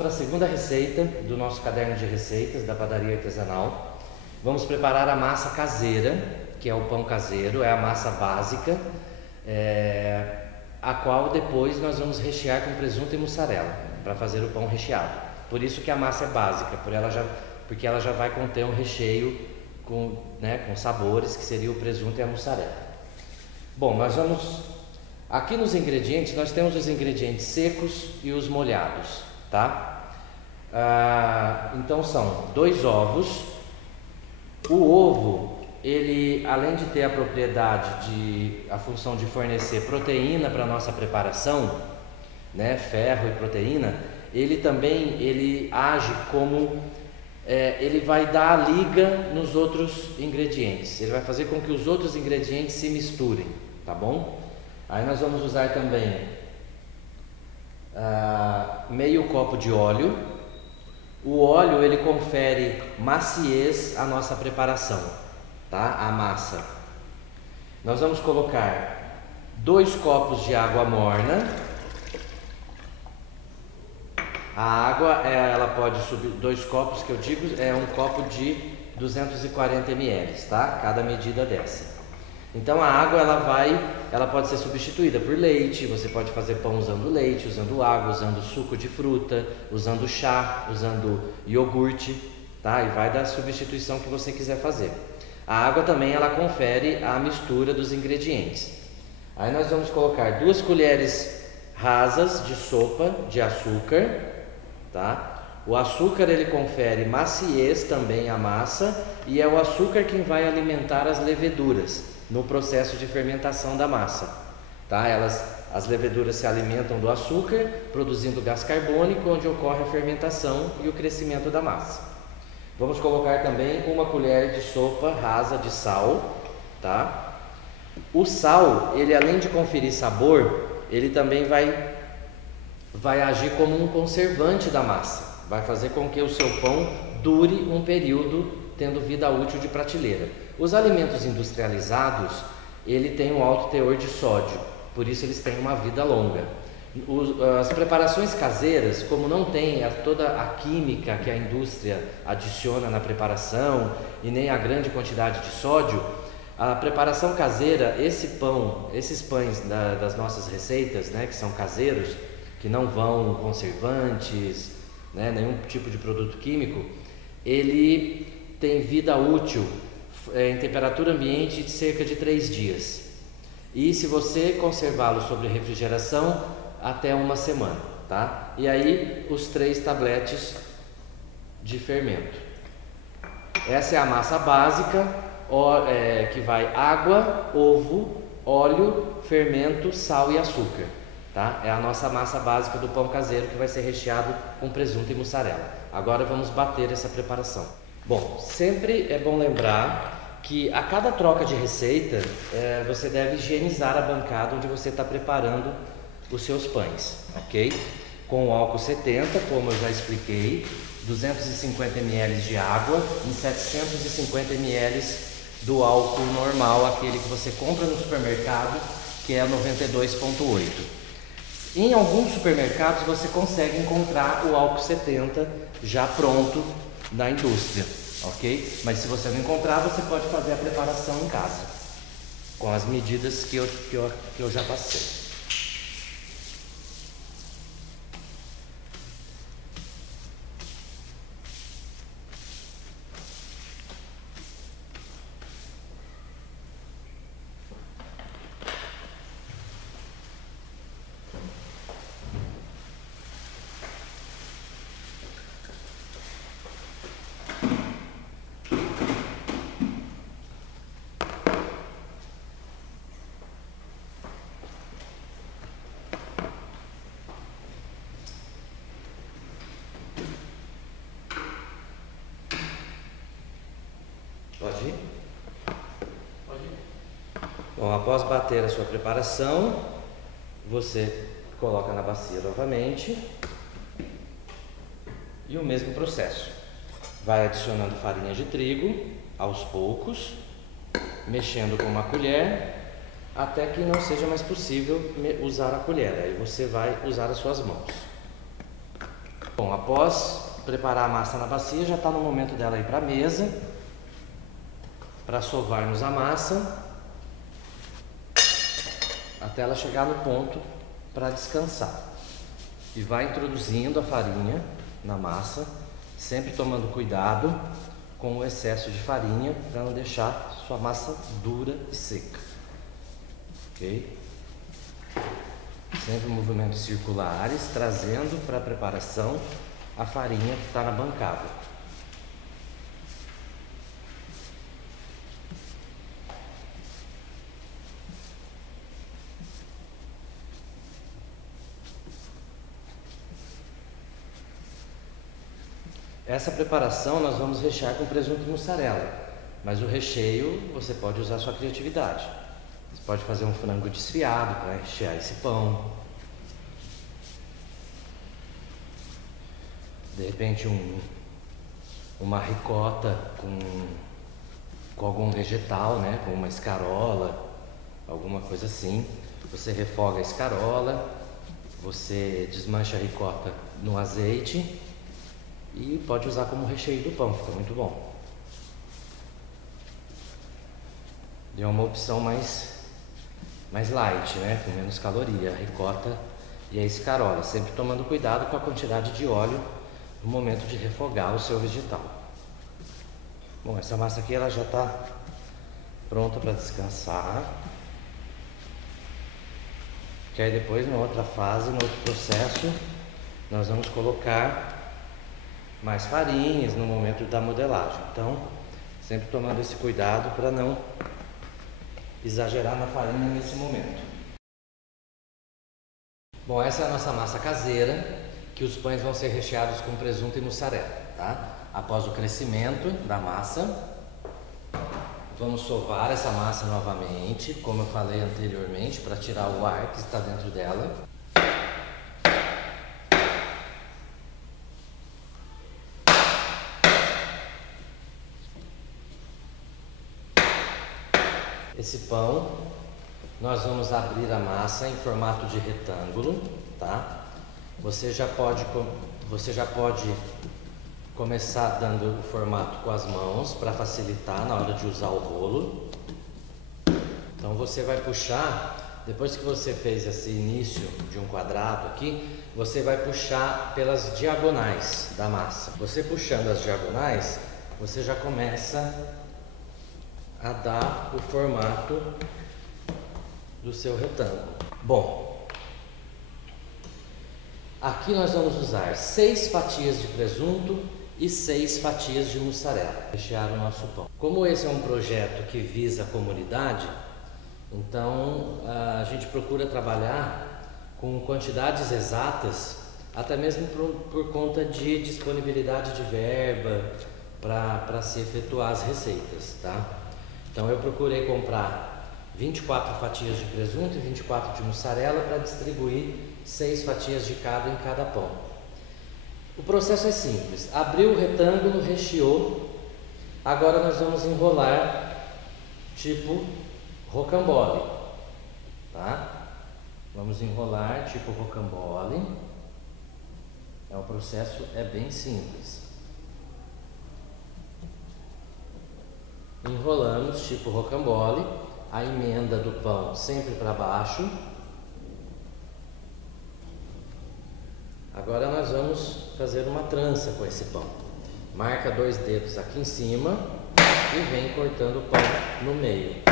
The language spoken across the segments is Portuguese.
para a segunda receita do nosso caderno de receitas da padaria artesanal. Vamos preparar a massa caseira, que é o pão caseiro, é a massa básica, a qual depois nós vamos rechear com presunto e mussarela, para fazer o pão recheado. Por isso que a massa é básica, porque ela já vai conter um recheio com sabores, que seria o presunto e a mussarela. Bom, nós vamos... Aqui nos ingredientes, nós temos os ingredientes secos e os molhados, tá? Então são 2 ovos. O ovo, ele, além de ter a função de fornecer proteína para a nossa preparação, né, ferro e proteína, ele age como, ele vai dar a liga nos outros ingredientes, ele vai fazer com que os outros ingredientes se misturem, tá bom? Aí nós vamos usar também meio copo de óleo. O óleo, ele confere maciez à nossa preparação, tá? A massa. Nós vamos colocar 2 copos de água morna. A água, ela pode subir, 2 copos que eu digo, é um copo de 240 ml, tá? Cada medida dessa. Então a água, ela pode ser substituída por leite. Você pode fazer pão usando leite, usando água, usando suco de fruta, usando chá, usando iogurte, tá? E vai da substituição que você quiser fazer. A água também, ela confere a mistura dos ingredientes. Aí nós vamos colocar 2 colheres rasas de sopa de açúcar, tá? O açúcar, ele confere maciez também à massa, e é o açúcar quem vai alimentar as leveduras no processo de fermentação da massa, tá? As leveduras se alimentam do açúcar, produzindo gás carbônico, onde ocorre a fermentação e o crescimento da massa. Vamos colocar também 1 colher de sopa rasa de sal, tá? O sal, ele, além de conferir sabor, ele também vai agir como um conservante da massa, vai fazer com que o seu pão dure um período, tendo vida útil de prateleira. Os alimentos industrializados, ele tem um alto teor de sódio, por isso eles têm uma vida longa. As preparações caseiras, como não tem toda a química que a indústria adiciona na preparação e nem a grande quantidade de sódio, a preparação caseira, esses pães das nossas receitas, né, que são caseiros, que não vão conservantes, né, nenhum tipo de produto químico, ele tem vida útil em temperatura ambiente de cerca de 3 dias. E se você conservá-lo sob refrigeração, até 1 semana, tá? E aí os 3 tabletes de fermento. Essa é a massa básica, que vai água, ovo, óleo, fermento, sal e açúcar, tá? É a nossa massa básica do pão caseiro, que vai ser recheado com presunto e mussarela. Agora vamos bater essa preparação. Bom, sempre é bom lembrar que a cada troca de receita, você deve higienizar a bancada onde você está preparando os seus pães, ok? Com o álcool 70, como eu já expliquei, 250 ml de água em 750 ml do álcool normal, aquele que você compra no supermercado, que é 92,8. Em alguns supermercados você consegue encontrar o álcool 70 já pronto da indústria, ok? Mas se você não encontrar, você pode fazer a preparação em casa, com as medidas que eu já passei. Pode ir? Pode ir. Bom, após bater a sua preparação, você coloca na bacia novamente e o mesmo processo. Vai adicionando farinha de trigo aos poucos, mexendo com uma colher até que não seja mais possível usar a colher. Aí você vai usar as suas mãos. Bom, após preparar a massa na bacia, já está no momento dela ir para a mesa, para sovarmos a massa, até ela chegar no ponto para descansar. E vai introduzindo a farinha na massa, sempre tomando cuidado com o excesso de farinha para não deixar sua massa dura e seca. Ok? Sempre movimentos circulares, trazendo para a preparação a farinha que está na bancada. Essa preparação nós vamos rechear com presunto e mussarela, mas o recheio você pode usar a sua criatividade. Você pode fazer um frango desfiado para rechear esse pão. De repente uma ricota com algum vegetal, né? Com uma escarola, alguma coisa assim. Você refoga a escarola, você desmancha a ricota no azeite e pode usar como recheio do pão, fica muito bom. E é uma opção mais light, né? Com menos caloria, a ricota e a escarola, sempre tomando cuidado com a quantidade de óleo no momento de refogar o seu vegetal. Bom, essa massa aqui ela já está pronta para descansar. Que aí depois, na outra fase, no outro processo, nós vamos colocar mais farinhas no momento da modelagem. Então, sempre tomando esse cuidado para não exagerar na farinha nesse momento. Bom, essa é a nossa massa caseira, que os pães vão ser recheados com presunto e mussarela, tá? Após o crescimento da massa, vamos sovar essa massa novamente, como eu falei anteriormente, para tirar o ar que está dentro dela. Esse pão, nós vamos abrir a massa em formato de retângulo, tá? Você já pode começar dando o formato com as mãos para facilitar na hora de usar o rolo. Então você vai puxar, depois que você fez esse início de um quadrado aqui, você vai puxar pelas diagonais da massa. Você puxando as diagonais, você já começa a dar o formato do seu retângulo. Bom, aqui nós vamos usar 6 fatias de presunto e 6 fatias de mussarela, rechear o nosso pão. Como esse é um projeto que visa a comunidade, então a gente procura trabalhar com quantidades exatas, até mesmo por conta de disponibilidade de verba para se efetuar as receitas, tá? Então eu procurei comprar 24 fatias de presunto e 24 de mussarela para distribuir 6 fatias de cada em cada pão. O processo é simples. Abriu o retângulo, recheou. Agora nós vamos enrolar tipo rocambole, tá? Vamos enrolar tipo rocambole. O processo é bem simples. Enrolamos tipo rocambole, a emenda do pão sempre para baixo. Agora nós vamos fazer uma trança com esse pão. Marca 2 dedos aqui em cima e vem cortando o pão no meio.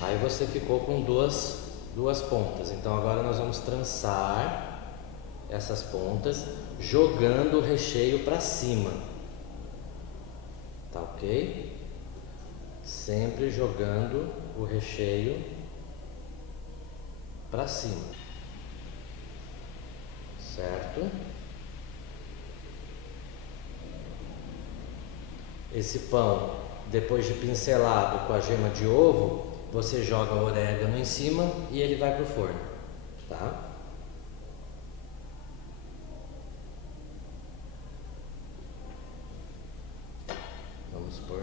Aí você ficou com duas pontas. Então agora nós vamos trançar essas pontas, jogando o recheio para cima. Tá ok? Sempre jogando o recheio para cima. Certo? Esse pão, depois de pincelado com a gema de ovo, você joga o orégano em cima e ele vai pro forno, tá? Vamos pôr